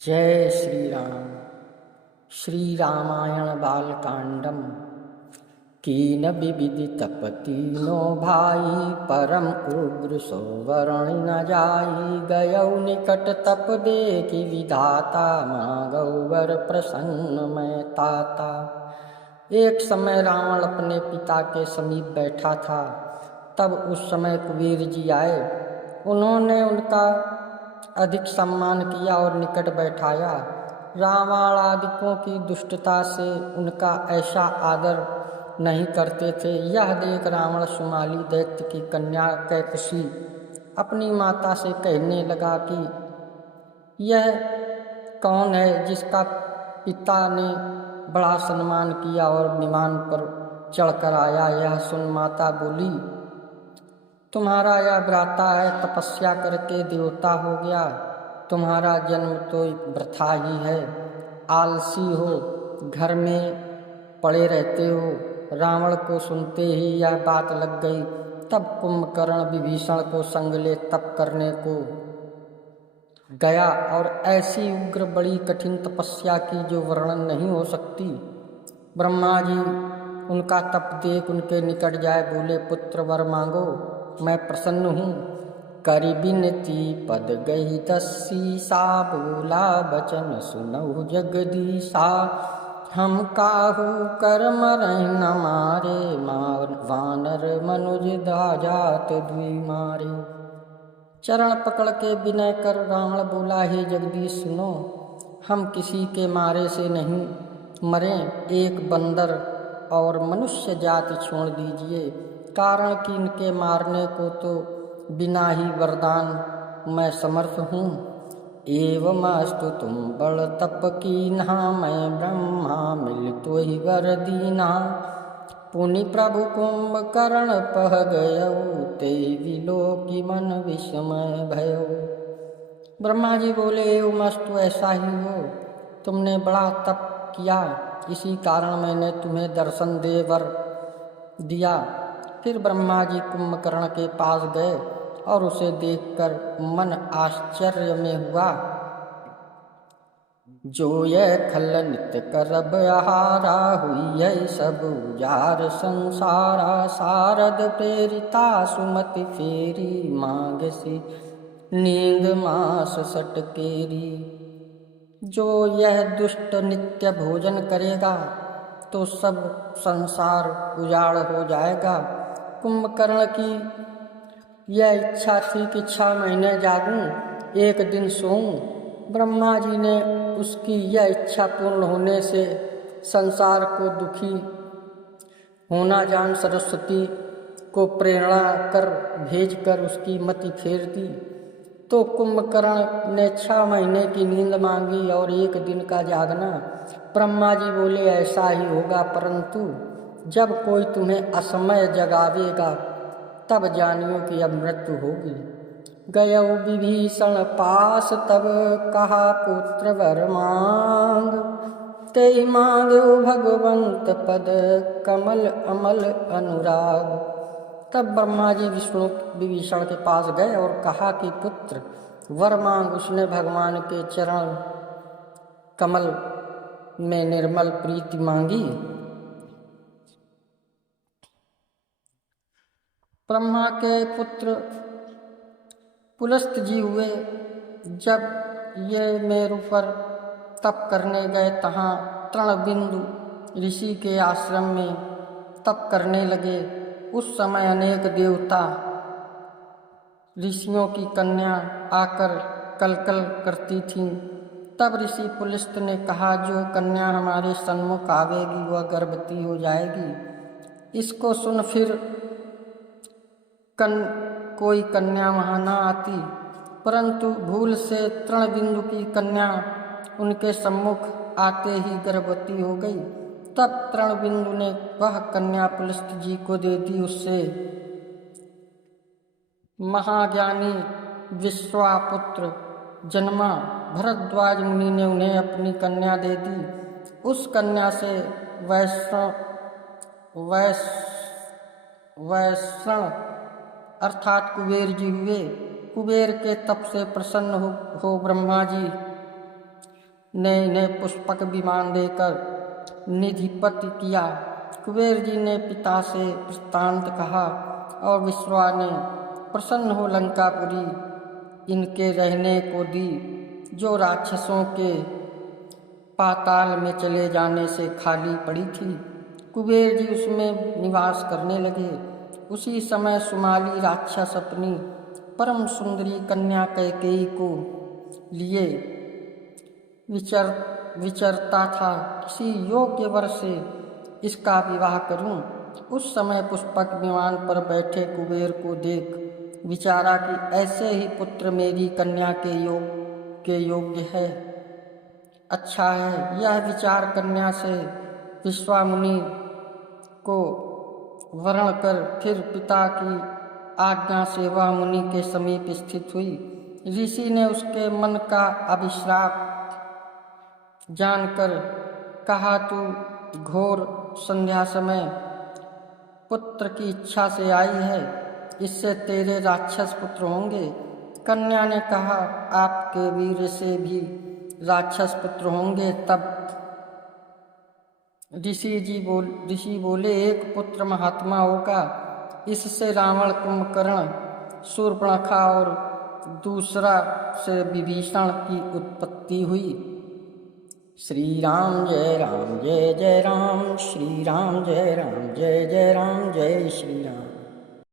जय श्री राम। श्री रामायण बालकांडम कीन विविधि तपतीनो भाई परम उग्र सो वरण न जाई गयौ निकट तप देखि विधाता मांगौ वर प्रसन्न मैं ताता। एक समय रावण अपने पिता के समीप बैठा था। तब उस समय कुबेर जी आए। उन्होंने उनका अधिक सम्मान किया और निकट बैठाया। रावण आदिकों की दुष्टता से उनका ऐसा आदर नहीं करते थे। यह देख रावण सुमाली दैत्य की कन्या कैकसी अपनी माता से कहने लगा कि यह कौन है जिसका पिता ने बड़ा सम्मान किया और विमान पर चढ़कर आया। यह सुन माता बोली, तुम्हारा यह भ्राता है, तपस्या करके देवता हो गया। तुम्हारा जन्म तो वृथा ही है। आलसी हो, घर में पड़े रहते हो। रावण को सुनते ही यह बात लग गई। तब कुंभकर्ण विभीषण को संग ले तप करने को गया और ऐसी उग्र बड़ी कठिन तपस्या की जो वर्णन नहीं हो सकती। ब्रह्मा जी उनका तप देख उनके निकट जाए बोले, पुत्र वर मांगो, मैं प्रसन्न हूँ। करि बिनती पद गई दसीसा बोला बचन सुनहु जगदीशा। हम काहू कर मरहि न मारे वानर मनुज दाजात दुई मारे। चरण पकड़ के विनय कर रावण बोला, हे जगदीश सुनो, हम किसी के मारे से नहीं मरे। एक बंदर और मनुष्य जाति छोड़ दीजिए, कारण कि इनके मारने को तो बिना ही वरदान मैं समर्थ हूँ। एवमस्तु तुम बड़ तप कीन्हा, मैं ब्रह्मा मिल तो ही वर दीना। पुनि प्रभु कुंभकर्ण पह गयौ, ते विलोकी मन विस्मय भयो। ब्रह्मा जी बोले, एवमस्तु ऐसा ही हो, तुमने बड़ा तप किया, इसी कारण मैंने तुम्हें दर्शन दे वर दिया। फिर ब्रह्मा जी कुंभकर्ण के पास गए और उसे देखकर मन आश्चर्य में हुआ। जो यह खल नित्य करब आहारा, हुई है सब उजार संसारा। सारद प्रेरिता सुमति फेरी, मांगसी नींद मास सटकेरी। जो यह दुष्ट नित्य भोजन करेगा तो सब संसार उजाड़ हो जाएगा। कुंभकर्ण की यह इच्छा थी कि 6 महीने जागूं, एक दिन सोऊं। ब्रह्मा जी ने उसकी यह इच्छा पूर्ण होने से संसार को दुखी होना जान सरस्वती को प्रेरणा कर भेजकर उसकी मति फेर दी। तो कुंभकर्ण ने 6 महीने की नींद मांगी और एक दिन का जागना। ब्रह्मा जी बोले, ऐसा ही होगा, परंतु जब कोई तुम्हें असमय जगावेगा तब जानियो कि अब मृत्यु होगी। गयौ विभीषण पास तब कहा, पुत्र वर मांग। ते मांगो भगवंत पद, कमल अमल अनुराग। तब ब्रह्मा जी विष्णु विभीषण के पास गए और कहा कि पुत्र वर मांग। उसने भगवान के चरण कमल में निर्मल प्रीति मांगी। ब्रह्मा के पुत्र पुलस्त जी हुए। जब ये मेरु पर तप करने गए, तहाँ तृणबिंदु ऋषि के आश्रम में तप करने लगे। उस समय अनेक देवता ऋषियों की कन्या आकर कलकल करती थीं। तब ऋषि पुलस्त ने कहा, जो कन्या हमारे सन्मुख आवेगी वह गर्भवती हो जाएगी। इसको सुन फिर कोई कन्या वहाँ न आती, परंतु भूल से तृणबिंदु की कन्या उनके सम्मुख आते ही गर्भवती हो गई। तब तृणबिंदु ने वह कन्या पुलस्त जी को दे दी। उससे महाज्ञानी विश्वापुत्र जन्मा। भरद्वाज मुनि ने उन्हें अपनी कन्या दे दी। उस कन्या से वैश्रण अर्थात कुबेर जी हुए। कुबेर के तप से प्रसन्न हो ब्रह्मा जी ने इन्हें पुष्पक विमान देकर निधिपत किया। कुबेर जी ने पिता से वृत्तांत कहा और विश्वा ने प्रसन्न हो लंकापुरी इनके रहने को दी, जो राक्षसों के पाताल में चले जाने से खाली पड़ी थी। कुबेर जी उसमें निवास करने लगे। उसी समय सुमाली राक्षस अपनी परम सुंदरी कन्या कैकेयी को लिए विचरता था, किसी योग्य वर से इसका विवाह करूं। उस समय पुष्पक विमान पर बैठे कुबेर को देख विचारा कि ऐसे ही पुत्र मेरी कन्या के योग्य है। अच्छा है। यह विचार कन्या से विश्वामुनि को वरण कर फिर पिता की आज्ञा से वह मुनि के समीप स्थित हुई। ऋषि ने उसके मन का अभिश्राप जानकर कहा, तू घोर संध्या समय पुत्र की इच्छा से आई है, इससे तेरे राक्षस पुत्र होंगे। कन्या ने कहा, आपके वीर से भी राक्षस पुत्र होंगे। तब ऋषि बोले, एक पुत्र महात्मा होगा, इससे रावण, कुंभकर्ण, शूर्पणखा और दूसरा से विभीषण की उत्पत्ति हुई। श्री राम जय राम जय जय राम, श्री राम जय राम जय जय राम, जय श्री राम।